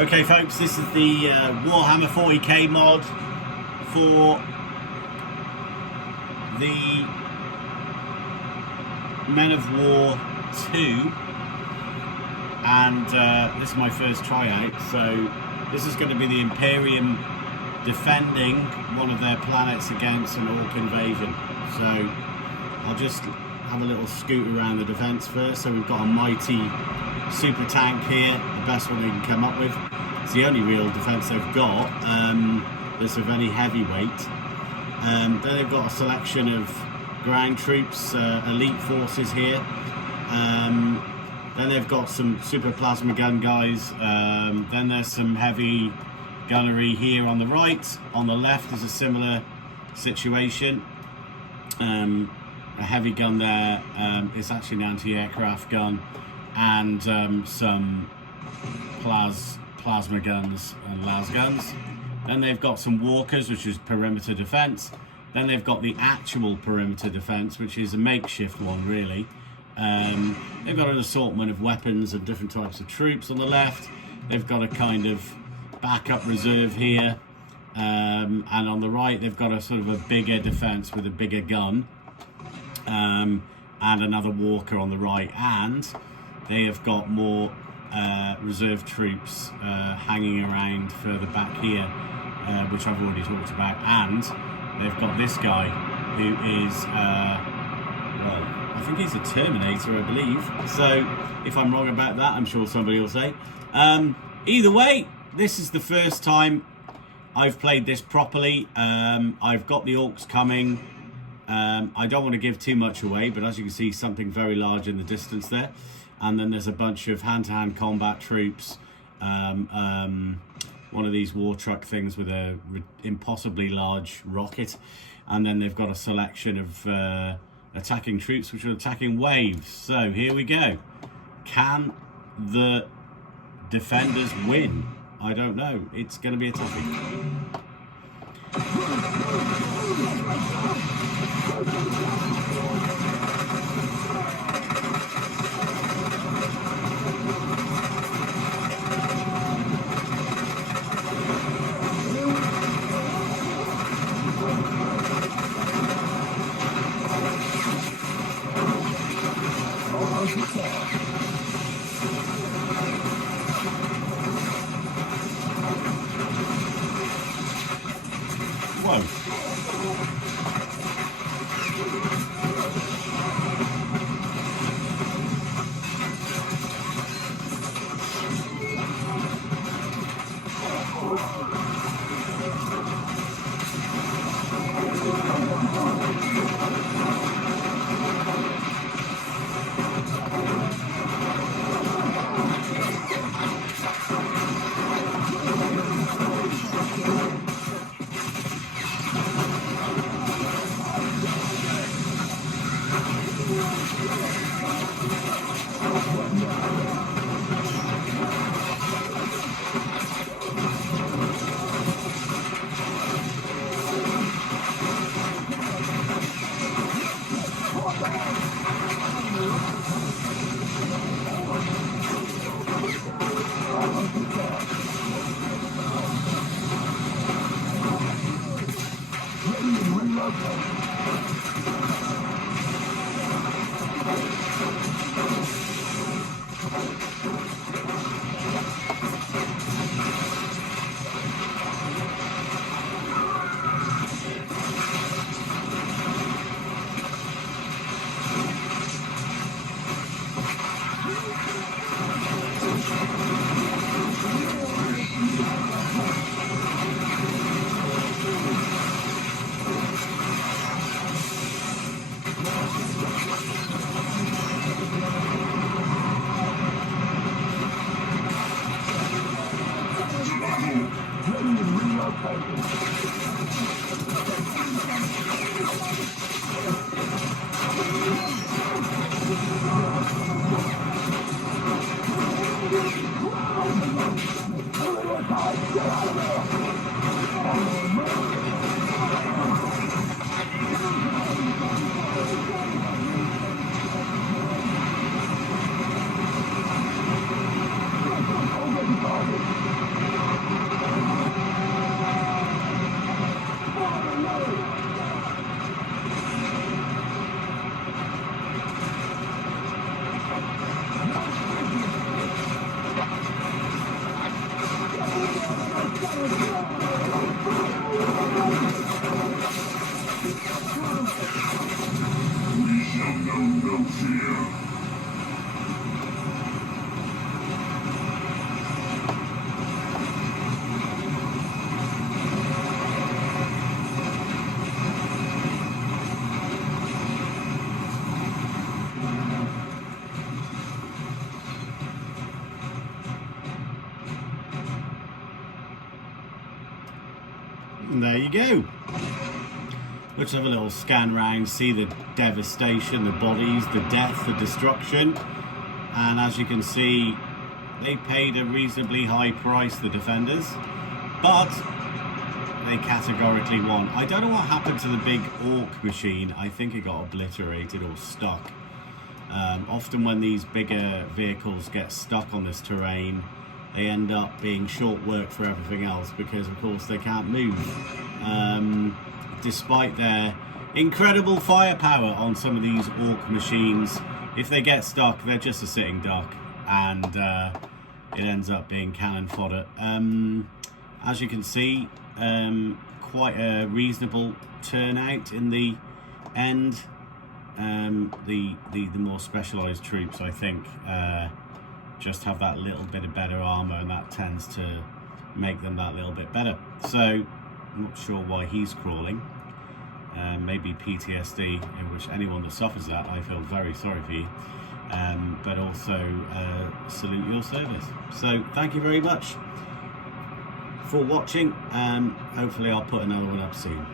Okay folks, this is the Warhammer 40k mod for the Men of War 2, and this is my first tryout. So this is going to be the Imperium defending one of their planets against an orc invasion. So I'll just have a little scoot around the defense first. So we've got a mighty super tank here, the best one they can come up with. It's the only real defense they've got that's of any heavyweight. Then they've got a selection of ground troops, elite forces here. Then they've got some super plasma gun guys. Then there's some heavy gunnery here on the right. On the left is a similar situation. A heavy gun there. It's actually an anti-aircraft gun, and some plasma guns and las guns. Then they've got some walkers, which is perimeter defense. Then they've got the actual perimeter defense, which is a makeshift one, really. They've got an assortment of weapons and different types of troops on the left. They've got a kind of backup reserve here, and on the right they've got a sort of a bigger defense with a bigger gun, and another walker on the right, and they have got more reserve troops hanging around further back here, which I've already talked about. And they've got this guy who is well, I think he's a Terminator, I believe. So if I'm wrong about that, I'm sure somebody will say. Either way, this is the first time I've played this properly. I've got the orcs coming. I don't want to give too much away, but as you can see, something very large in the distance there. And then there's a bunch of hand-to-hand combat troops. One of these war truck things with a impossibly large rocket. And then they've got a selection of attacking troops, which are attacking waves. So here we go. Can the defenders win? I don't know. It's going to be a toughie. Whoa. And there you go. Let's have a little scan round, see the devastation, the bodies, the death, the destruction. And as you can see, they paid a reasonably high price, the defenders, but they categorically won. I don't know what happened to the big orc machine. I think it got obliterated or stuck. Often when these bigger vehicles get stuck on this terrain, they end up being short work for everything else because, of course, they can't move. Despite their incredible firepower on some of these orc machines, if they get stuck, they're just a sitting duck, and it ends up being cannon fodder. As you can see, quite a reasonable turnout in the end. The more specialised troops, I think, just have that little bit of better armour, and that tends to make them that little bit better. So I'm not sure why he's crawling. Maybe PTSD, in which anyone that suffers that, I feel very sorry for you. But also salute your service. So thank you very much for watching. Hopefully I'll put another one up soon.